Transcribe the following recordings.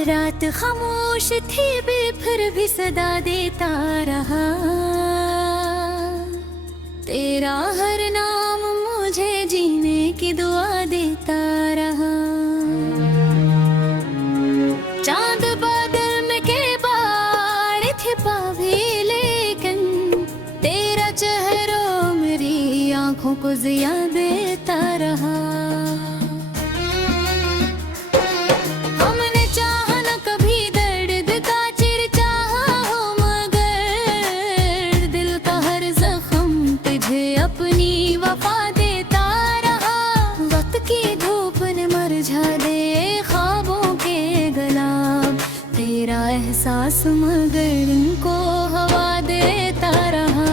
रात खामोश थी फिर भी सदा देता रहा, तेरा हर नाम मुझे जीने की दुआ देता रहा। चांद बादल में के बाढ़ छिपा भी, लेकिन तेरा चेहरा मेरी आंखों को जिया देता रहा। एहसास मगर इनको हवा देता रहा।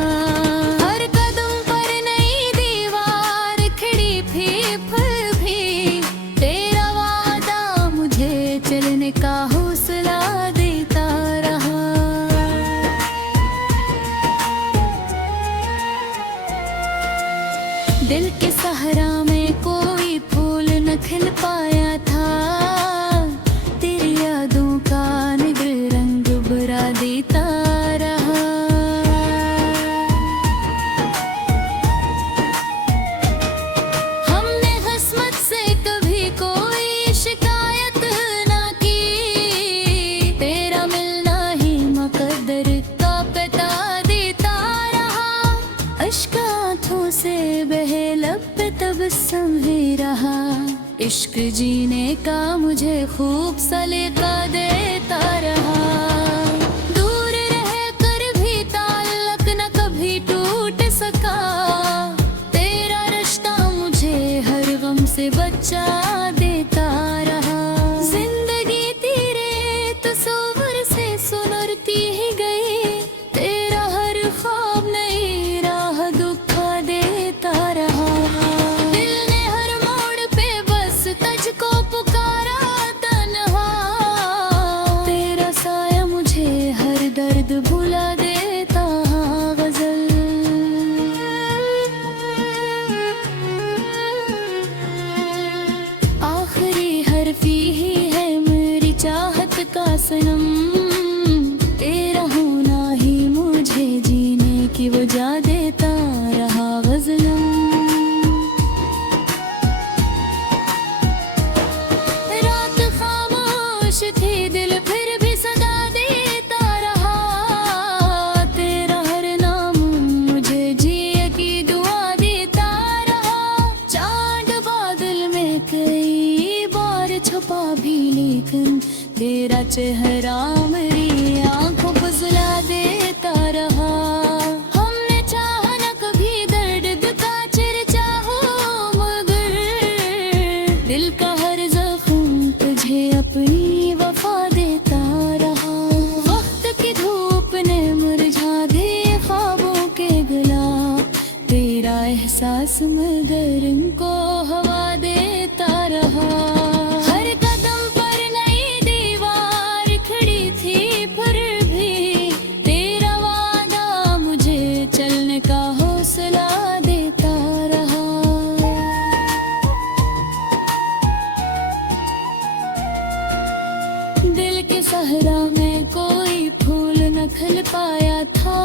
हर कदम पर नई दीवार खड़ी थी, फिर भी तेरा वादा मुझे चलने का हौसला देता रहा। दिल के सहरा में कोई फूल न खिल पाया था, तेरी यादों का देता रहा। हमने किस्मत से कभी कोई शिकायत ना की, तेरा मिलना ही मुकद्दर का पता देता रहा। अश्क आंखों से बहे लब पे तबस्सुम ही रहा। इश्क जीने का मुझे खूब सलीका देता रहा। तेरा रिश्ता मुझे हर गम से बचा देता रहा। जिंदगी तेरे तस्वीर से सुनरती ही गई, तेरा हर ख्वाब नई राह दुखा देता रहा। दिल ने हर मोड़ पे बस तुझको पुकारा तन्हा, तेरा साया मुझे हर दर्द भुला देता। गजल का सनम, तेरा होना ही मुझे जीने की वजह देता रहा। गज़लम रात खामोश थी, दिल फिर भी सदा देता रहा। तेरा हर नाम मुझे जिए की दुआ देता रहा। चांद बादल में कई बार छुपा भी, लेकिन तेरा चेहरा मेरी आंखों को सुला देता रहा। हमने चाहा न कभी दर्द का चर्चा हो, मगर दिल का हर जख्म तुझे अपनी वफा देता रहा। वक्त की धूप ने मुरझा दिए ख्वाबों के गुलाब, तेरा एहसास मगर इनको हवा देता रहा। का हौसला देता रहा। दिल के सहरा में कोई फूल न खिल पाया था,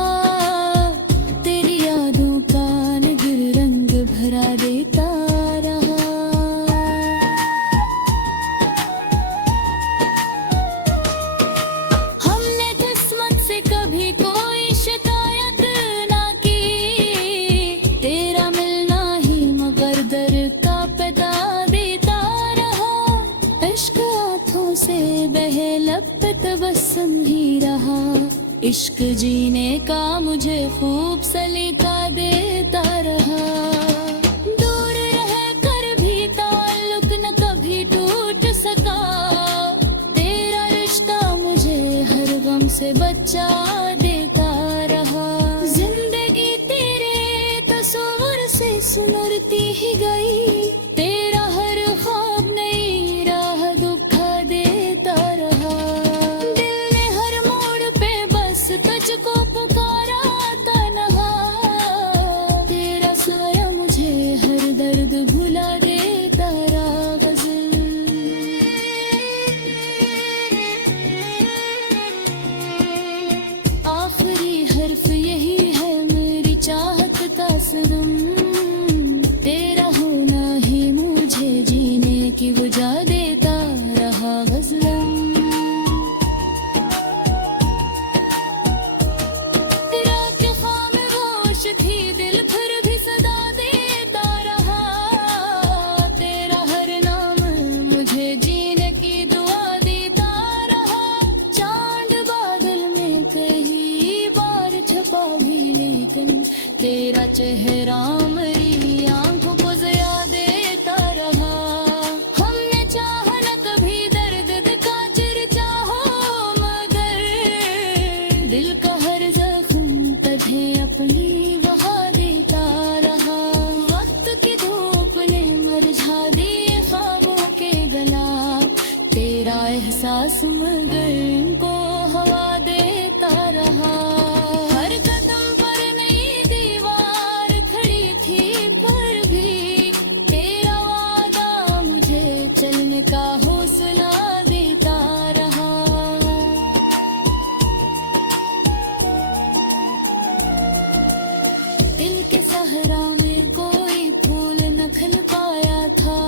तेरी यादों का निगर रंग भरा देता रहा। हमने किस्मत से कभी कोई शिकायत का पता देता रहा। इश्क आंखों से बहे लब पे तबस्सुम ही रहा। इश्क जीने का मुझे खूब सलीका देता रहा। दूर रह कर भी ताल्लुक न कभी टूट सका, तेरा रिश्ता मुझे हर गम से बचा देता रहा। जिंदगी तेरे तस्वीर से सुनरती ही गई, तेरा हर ख्वाब नई राह दुखा देता रहा। दिल ने हर मोड़ पे बस तुझको पुकारा तन्हा, तेरा साया मुझे हर दर्द एहसास मगर इनको हवा देता रहा। हर कदम पर नई दीवार खड़ी थी पर भी तेरा वादा मुझे चलने का हौसला देता रहा। दिल के सहरा में कोई फूल न खिल पाया था,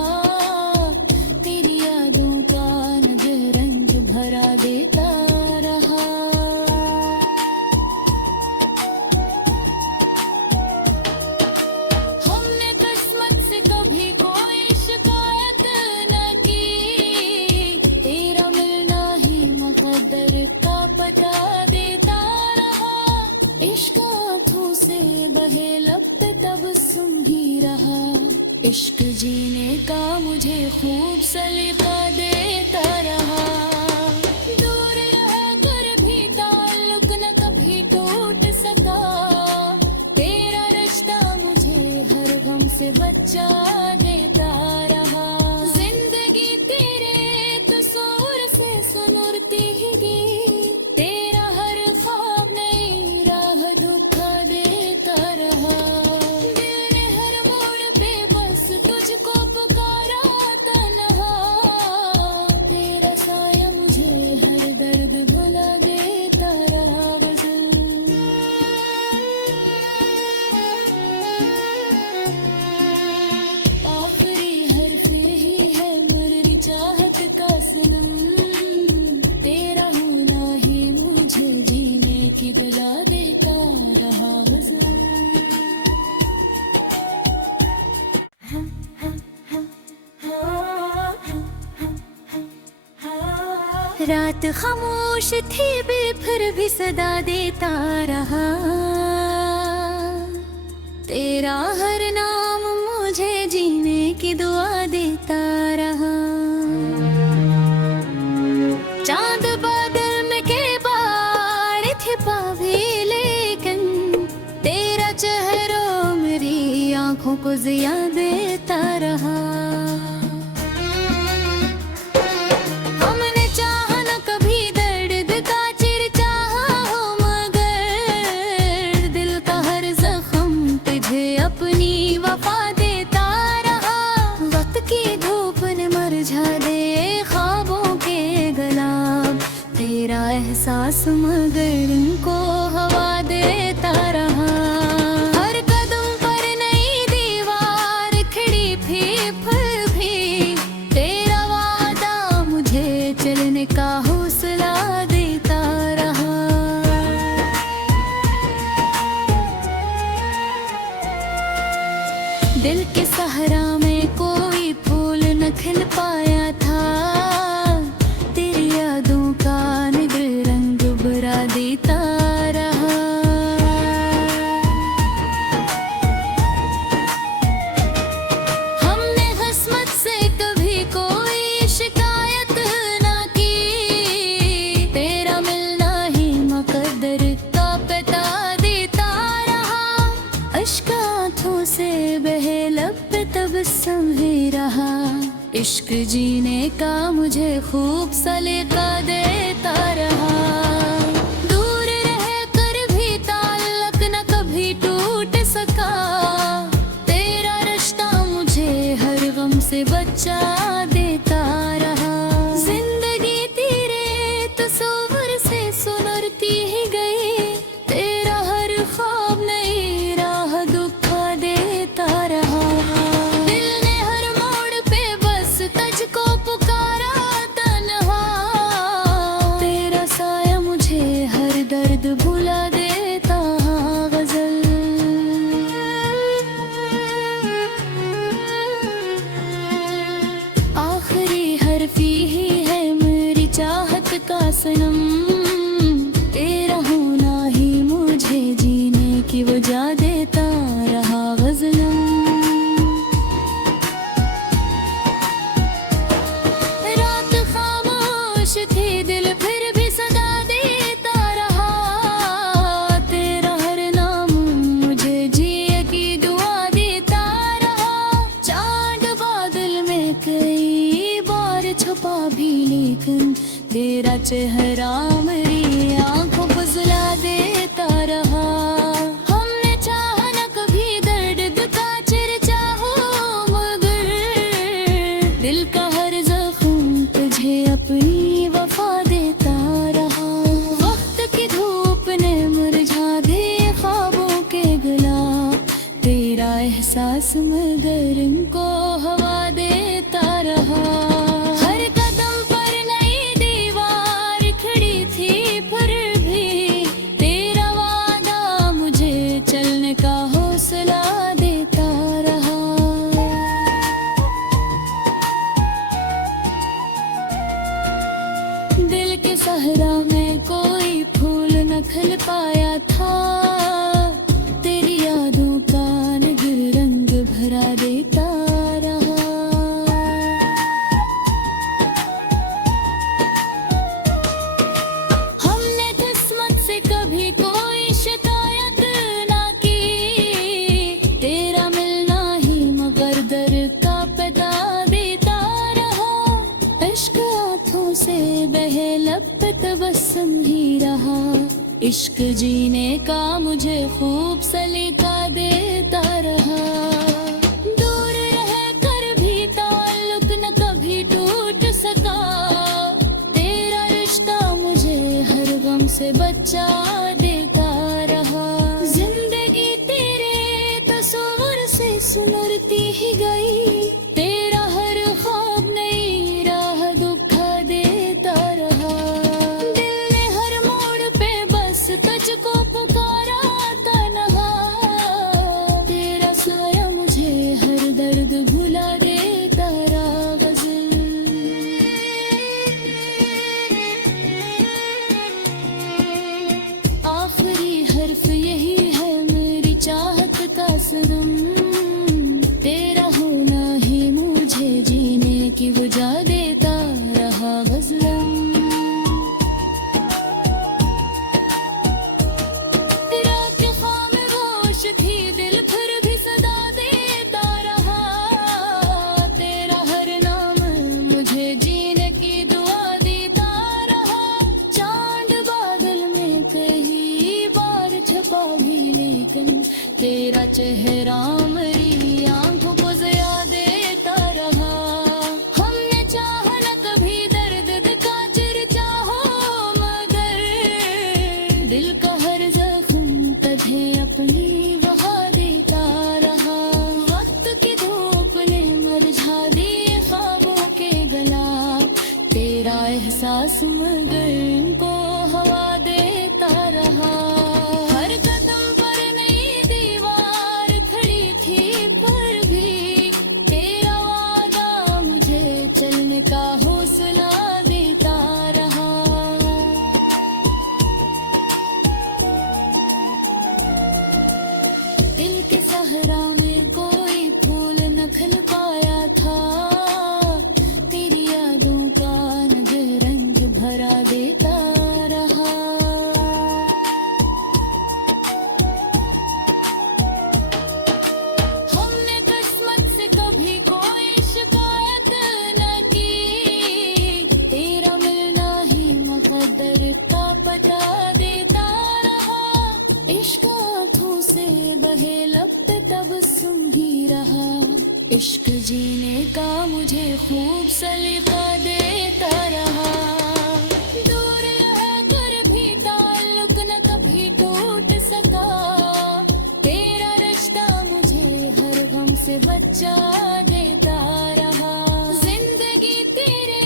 तेरी यादों का नग रंग भरा देता रहा। हमने किस्मत से कभी कोई शिकायत न की, तेरा मिलना ही मुकद्दर का पता देता रहा। इश्क आँखों से बहे लब पे तबस्सुम ही रहा। इश्क जीने का मुझे खूब सलीका देता रहा। दूर रहकर भी ताल्लुक न कभी टूट सका, तेरा रिश्ता मुझे हर गम से बचा देता रहा। जिंदगी तेरे तस्वीर से सुनुरती ही गई, तेरा हर ख्वाब नई राह दुखा देता रहा। दिल ने हर मोड़ पे बस तुझको पुकारा तन्हा, तेरा साया मुझे हर दर्द भुला देता रहा। गज़ल आखिरी हर्फ ही है मेरी चाहत का सनम, तेरा होना ही मुझे जीने की बला देता रहा। गज़ल रात खामोश थी फिर भी सदा देता रहा। तेरा हर नाम मुझे जीने की दुआ देता रहा। चांद बादल में के बार छिपा भी लेकिन तेरा चेहरा मेरी आंखों को जिया देता रहा। हमने चाहा न कभी दर्द का चिरचाहा हो, मगर दिल का हर जख्म तुझे अपनी वफा देता रहा। वक्त की धूप ने मुरझा दे ख्वाबों के गुलाब, तेरा एहसास मगर इनको हवा देता रहा। हर कदम पर नई दीवार खड़ी थी फिर भी तेरा वादा मुझे चलने का हौसला देता रहा। दिल के सहरा में कोई फूल न खिल पाया था, तेरी यादों का निगल रंग भरा देता रहा। हमने किस्मत से कभी कोई शिकायत न की, तेरा मिलना ही मुकद्दर का पता देता रहा। अश्क आँखों से बहे लब पे तबस्सुम ही रहा। इश्क जीने का मुझे खूब सलीका देता रहा। दूर रहकर भी ताल्लुक न कभी टूट सका, तेरा रिश्ता मुझे हर गम से बचा देता रहा। जिंदगी तेरे तस्वीर से सुनुरती ही गई, तेरा हर ख्वाब नई राह दुखा देता रहा। दिल ने हर मोड़ पे बस तुझको पुकारा तन्हा, तेरा साया मुझे हर दर्द भुला देता। गज़ल आखिरी हर्फी ही है मेरी चाहत का सनम, तेरा होना ही मुझे जीने की वजह देता रहा। गज़लम रात खामोश थी दिल फिर भी सदा देता रहा। तेरा हर नाम मुझे जिए की दुआ देता रहा। चांद बादल में कई बार छुपा भी लेकिन तेरा चेहरा मेरी आंखों को सुला देता रहा। हमने चाहा न कभी दर्द का चर्चा हो, मगर दिल का हर जख्म तुझे अपनी वफा देता रहा। वक्त की धूप ने मुरझा दिए ख्वाबों के गुलाब, तेरा एहसास मगर इनको हवा देता रहा। हर कदम पर नई दीवार खड़ी थी, फिर भी तेरा वादा मुझे चलने का हौसला देता रहा। दिल के सहरा में कोई फूल न खिल पाया था, तेरी यादों का निगर रंग भरा देता रहा। हमने किस्मत से कभी कोई शिकायत ना की, तेरा मिलना ही मगर दर का पता देता रहा। इश्क आँखों से बहे लब पे तबस्सुम ही रहा, इश्क जीने का मुझे खूब सलीका देता रहा। दूर रह कर भी ताल्लुक न कभी टूट सका, तेरा रिश्ता मुझे हर गम से बचा देता रहा। जिंदगी तेरे तस्वीर से सुनरती ही गई, तेरा हर ख्वाब नई राह दुखा देता रहा। दिल ने हर मोड़ पे बस तुझको पुकारा तन्हा, तेरा साया मुझे हर दर्द भुला देता रहा। गज़ल आखिरी हर्फ यही है मेरी चाहत का सनम, तेरा होना ही मुझे जीने की वजह देता रहा। गज़लम रात खामोश थी, दिल फिर भी सदा देता रहा। तेरा हर नाम मुझे जीने की दुआ देता रहा। चांद बादल में कई बार छपा भी, लेकिन तेरा चेहरा मेरी आंखों को ज़िया देता रहा। हमने चाहा न कभी दर्द का चर्चा हो, मगर दिल का हर जख्म तुझे अपनी वहा देता रहा। वक्त की धूप ने मुरझा दिए ख्वाबों के गुलाब, तेरा एहसास मगर इनको हवा देता रहा। हर कदम पर नई दीवार खड़ी थी, फिर भी तेरा वादा मुझे चलने का हौसला देता रहा। दिल के सहरा में कोई फूल न खिल पाया था, तेरी यादों का नगर रंग भरा देता रहा। हमने किस्मत से कभी कोई शिकायत न की, तेरा मिलना ही मुकद्दर का पता देता रहा। इश्क आँखों से बहे लब पे तबस्सुम ही रहा, इश्क जीने का मुझे खूब सलीका देता रहा। दूर रह कर भी ताल्लुक न कभी टूट सका, तेरा रिश्ता मुझे हर गम से बचा देता रहा। जिंदगी तेरे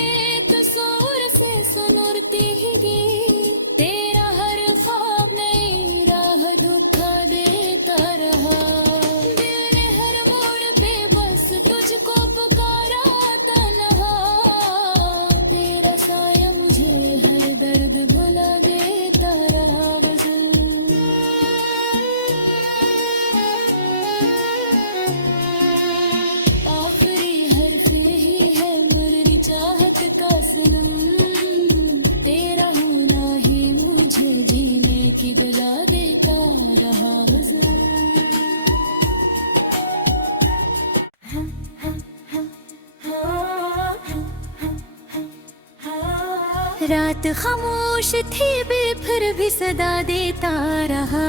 कसूर से सुनरती ही गई, तेरा हर ख्वाब नई राह दुखा देता रहा। दिल ने हर मोड़ पे बस तुझको पुकारा तन्हा, तेरा साया मुझे हर दर्द भुला देता रहा। गज़ल रात खामोश थी फिर भी सदा देता रहा,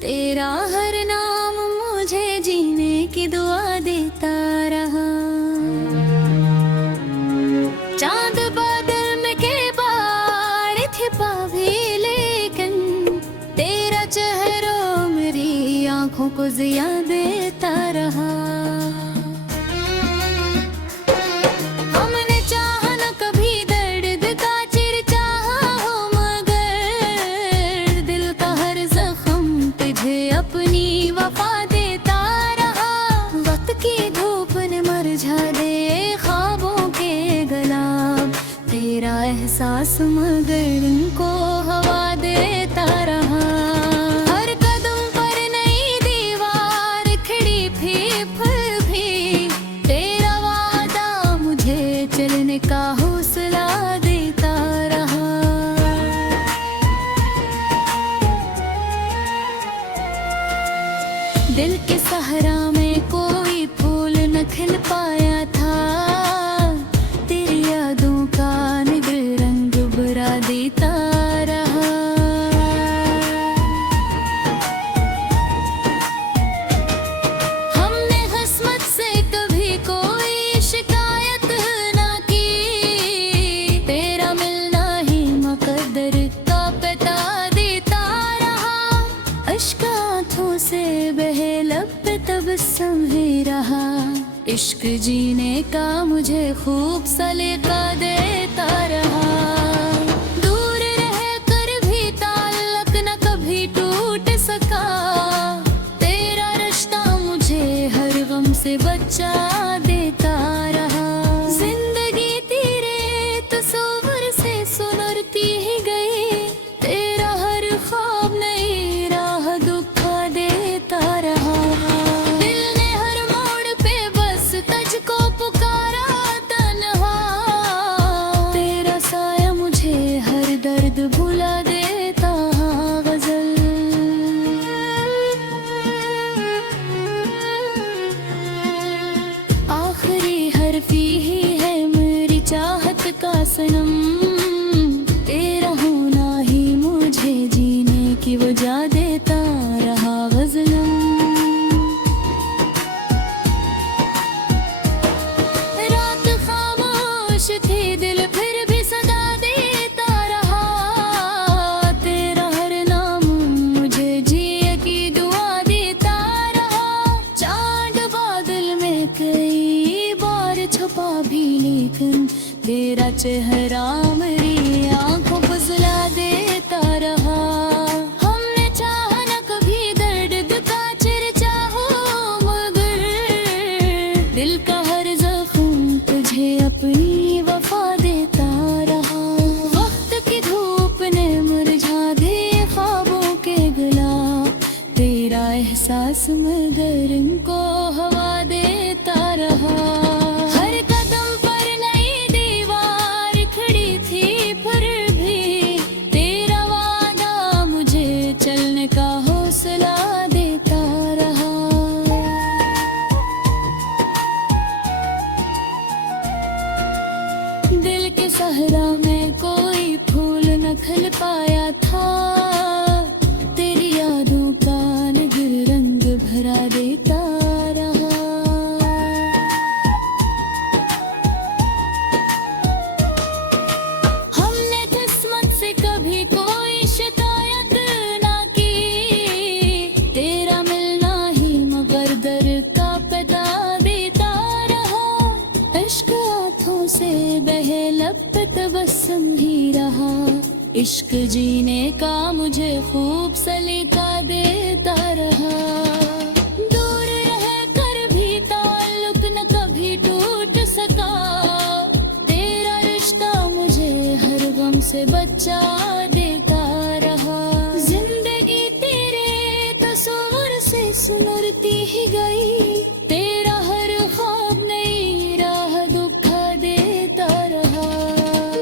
तेरा हर नाम मुझे जीने की दुआ देता रहा। चांद बादल में के बार छिपा भी, लेकिन तेरा चेहरा मेरी आंखों को जिया देता रहा। हमने चाहा न कभी दर्द का चिरचाहा हो, मगर दिल का हर जख्म तुझे अपनी वफा देता रहा। वक्त की धूप ने मुरझा दे ख्वाबों के गुलाब, तेरा एहसास मगर इनको हवा देता रहा। हर कदम पर नई दीवार खड़ी थी, फिर भी तेरा वादा मुझे चलने का हौसला देता रहा। दिल के सहरा में कोई फूल न खिल पाया था, तेरी यादों का निबिड़ रंग भरा देता रहा। हमने किस्मत से कभी कोई शिकायत ना की, तेरा मिलना ही मुकद्दर का पता देता रहा। अश्क आंखों से बहे लब पे तबस्सुम ही रहा, इश्क जीने का मुझे खूब सलीका देता रहा। दूर रह कर भी ताल्लुक न कभी टूट सका, तेरा रिश्ता मुझे हर गम से बचा देता रहा। जिंदगी तेरे तस्वीर से सुनरती ही गई, तेरा हर ख्वाब नई राह दुखा देता रहा। दिल ने हर मोड़ पे बस तुझको पुकारा तन्हा, तेरा साया मुझे हर दर्द भुला देता। गजल आखिरी हरफी ही है मेरी चाहत का सनम, तेरा होना ही मुझे जीने की वजह देता रहा। गजलम रात खामोश थी, दिल फिर भी सदा देता रहा, तेरा हर नाम मुझे जिए की दुआ देता रहा। चांद बादल में कई बार छुपा भी, लेकिन तेरा चेहरा मेरी आंखों को जला देता रहा। हमने चाहा न कभी दर्द का चिरचाहा, मगर दिल का हर जख्म तुझे अपनी वफा देता रहा। वक्त की धूप ने मुरझा दे ख्वाबों के गुलाब, तेरा एहसास मगर इनको हवा देता रहा। हर कदम पर नई दीवार खड़ी थी, फिर भी तेरा वादा मुझे चलने का हौसला देता रहा। दिल के सहरा में कोई फूल न खिल पाया था, तेरी यादों का निबिड़ रंग भरा देता रहा। हमने किस्मत से कभी कोई शिकायत ना की, तेरा मिलना ही मुकद्दर का पता देता रहा। इश्क आंखों से बहे लब पे तबस्सुम ही रहा, इश्क जीने का मुझे खूब सलीका देता रहा। दूर रह कर भी ताल्लुक न कभी टूट सका, तेरा रिश्ता मुझे हर गम से बचा देता रहा। जिंदगी तेरे तस्वीर से सुनरती ही गई, तेरा हर ख्वाब नई राह दुखा देता रहा।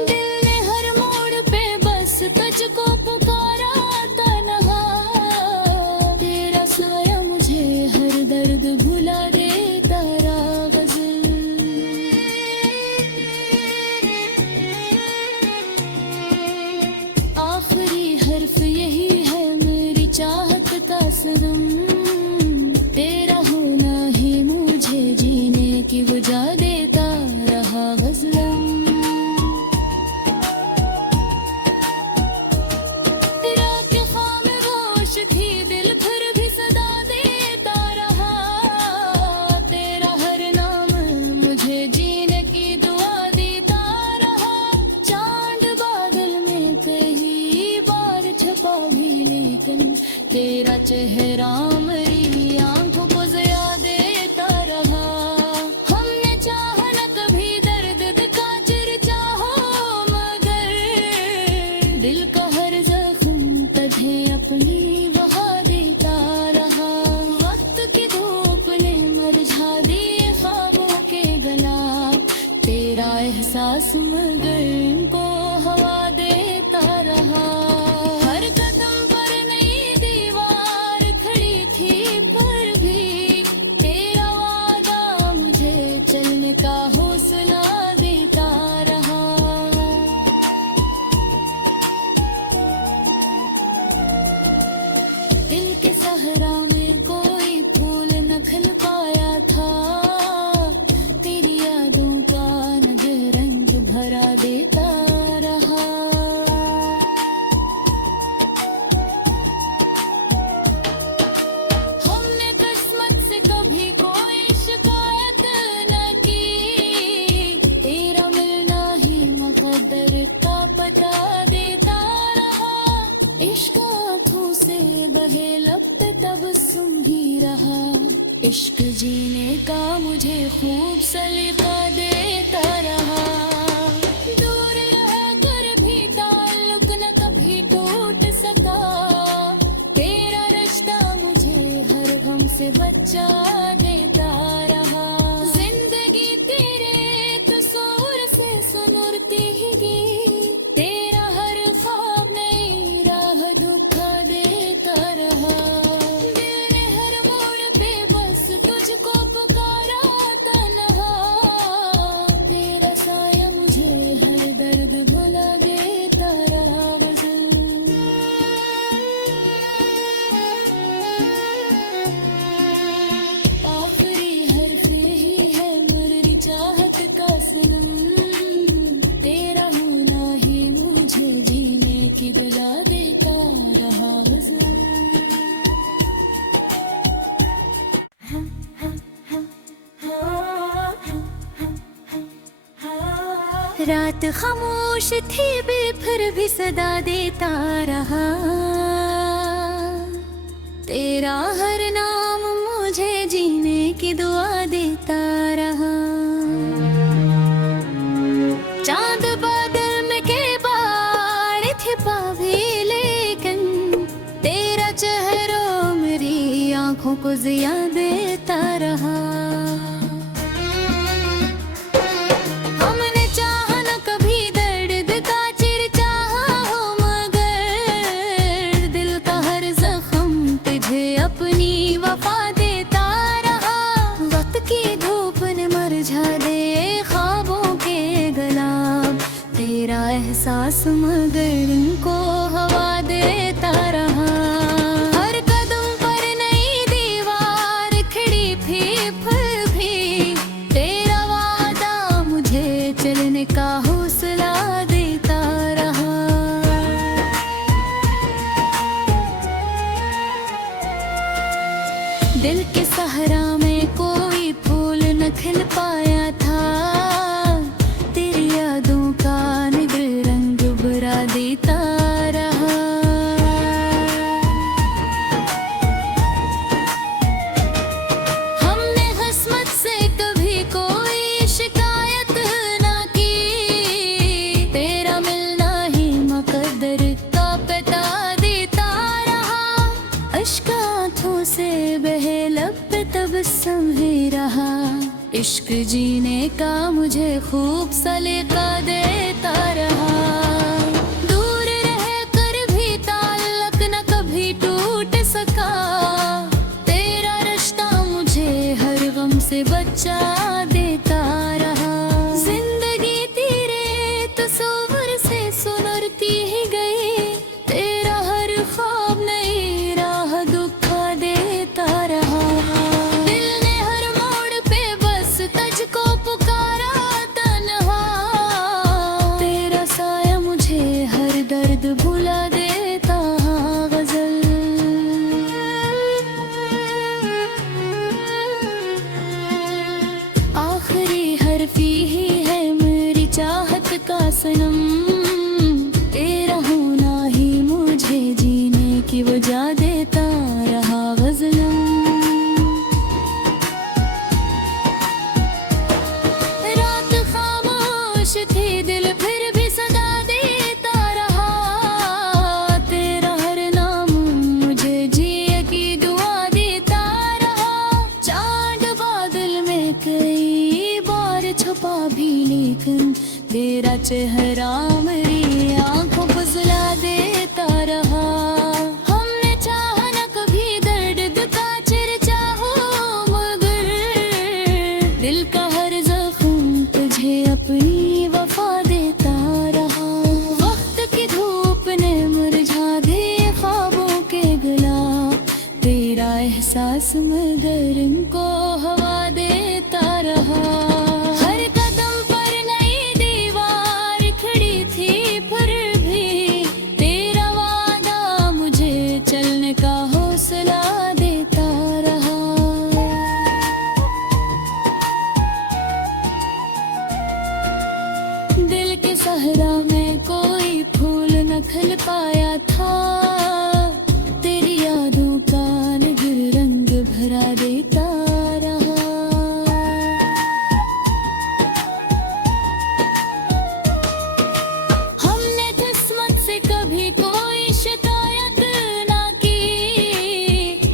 दिल ने हर मोड़ पे बस तुझको पुकारा तन्हा, तेरा साया मुझे हर दर्द भुला देता रहा। गजल एहसास मगर इनको हवा देता रहा। हर कदम पर नई दीवार खड़ी थी पर भी तेरा वादा मुझे चलने का हौसला देता रहा। दिल के सहरा में कोई फूल न खिल पाया था, तेरी यादों का नग रंग भरा देता रहा। हमने किस्मत से कभी कोई शिकायत न की, तेरा मिलना ही मुकद्दर का पता देता रहा। इश्क आँखों से बहे लब पे तबस्सुम ही रहा। इश्क जीने का मुझे खूब सलीका देता रहा। दूर रहकर भी ताल्लुक न कभी टूट सका, तेरा रिश्ता मुझे हर गम से बचा देता रहा। जिंदगी तेरे तस्वीर से सुनुरती ही गई, तेरा हर ख्वाब नई राह दुखा देता रहा। दिल ने हर मोड़ पे बस तुझको पुकारा तन्हा, तेरा साया मुझे हर दर्द भुला देता रहा। आखिरी हर्फ यही है मेरी चाहत का सनम, तेरा होना ही मुझे जीने की बला देता रहा। रात खामोश थी फिर भी सदा देता रहा, तेरा हर नाम मुझे जीने की दुआ देता रहा। चांद बादल में के बाढ़ थे पावे, लेकिन तेरा चेहरा मेरी आंखों को जिया देता रहा। हमने चाहा न कभी दर्द का चिरचाहा हो, मगर दिल का हर जख्म तुझे अपनी वफा देता रहा। वक्त की धूप ने मुरझा दे ख्वाबों के गुलाब, तेरा एहसास मगर इनको हवा देता रहा। हर कदम पर नई दीवार खड़ी थी फिर भी तेरा वादा मुझे चलने का हौसला देता रहा। दिल के सहरा में कोई फूल न खिल पाया था, तेरी यादों का निगर रंग भरा देता रहा। हमने किस्मत से कभी कोई शिकायत न की, तेरा मिलना ही मुकद्दर का पता देता रहा। अश्क आँखों से बहे लब पे तबस्सुम ही रहा। इश्क जीने का मुझे खूब सलीका देता रहा। दूर रहकर भी ताल्लुक न कभी टूट सका, तेरा रिश्ता मुझे हर गम से बचा देता रहा। जिंदगी तेरे तस्वीर से सुनुरती ही गई, तेरा हर ख्वाब नई राह दुखा देता रहा। दिल ने हर मोड़ पे बस तुझको पुकारा तन्हा, तेरा साया मुझे हर दर्द भुला देता। गजल आखिरी हर्फ ही है मेरी चाहत का सनम, तेरा होना ही मुझे जीने की वजह देता रहा। गजलम रात खामोश थी, दिल फिर भी सदा देता रहा, तेरा हर नाम मुझे जिए की दुआ देता रहा। चांद बादल में कई बार छुपा भी, लेकिन तेरा चेहरा मेरी आंखों को सुला देता रहा। हमने चाहा न कभी दर्द का चर्चा हो, मगर दिल का हर जख्म तुझे अपनी वफा देता रहा। वक्त की धूप ने मुरझा दिए ख्वाबों के गुलाब, तेरा एहसास मगर इनको हवा देता रहा। हर कदम पर नई दीवार खड़ी थी, फिर भी तेरा वादा मुझे चलने का हौसला देता रहा। दिल के सहरा में कोई फूल न खिल पाया था, तेरी यादों का निगर रंग भरा देता रहा। हमने किस्मत से कभी कोई शिकायत ना की,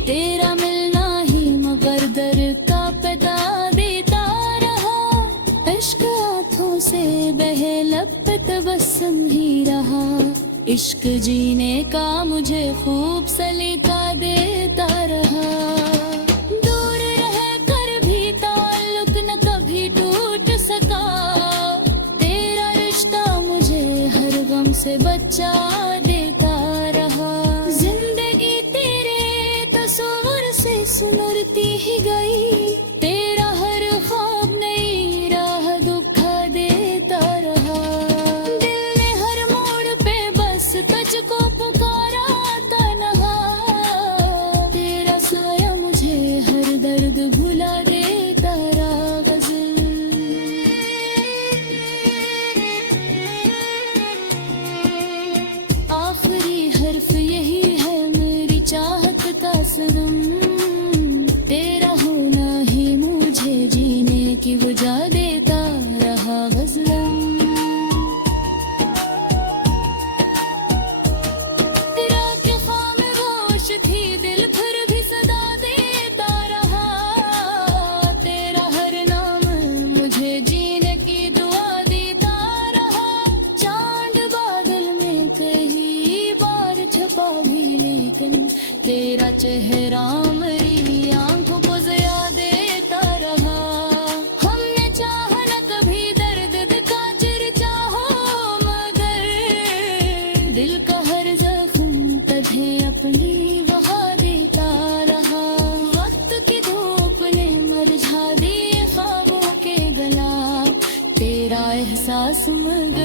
तेरा मिलना ही मगर दर का पता देता रहा। इश्क आँखों से बहे लब पे तबस्सुम ही रहा, इश्क जीने का मुझे खूब सलीका देता रहा। दूर रह कर भी ताल्लुक न कभी टूट सका, तेरा रिश्ता मुझे हर गम से बचा देता रहा। जिंदगी तेरे तस्वीर से सुनरती ही गई, तेरा हर ख्वाब नई राह दुखा देता रहा। दिल ने हर मोड़ पे बस तुझको पुकारा तन्हा, तेरा साया मुझे हर दर्द भुला देता रहा। गज़ल आखिरी हर्फ यही है मेरी चाहत का सनम, तेरा होना ही मुझे जीने की वजह देता रहा। गज़लम तेरा के खामोश थी दिल फिर भी सदा देता रहा, तेरा हर नाम मुझे जीने की दुआ देता रहा। चांद बादल में कई बार छपा भी, लेकिन तेरा चेहरा मेरी आंखों को ज़िया देता रहा। हमने चाहा न कभी दर्द दिखा चर्चा हो, मगर दिल का हर जख्म तुझे अपनी वहा देता रहा। वक्त की धूप ने मुरझा दिए ख्वाबों के गुलाब, तेरा एहसास मगर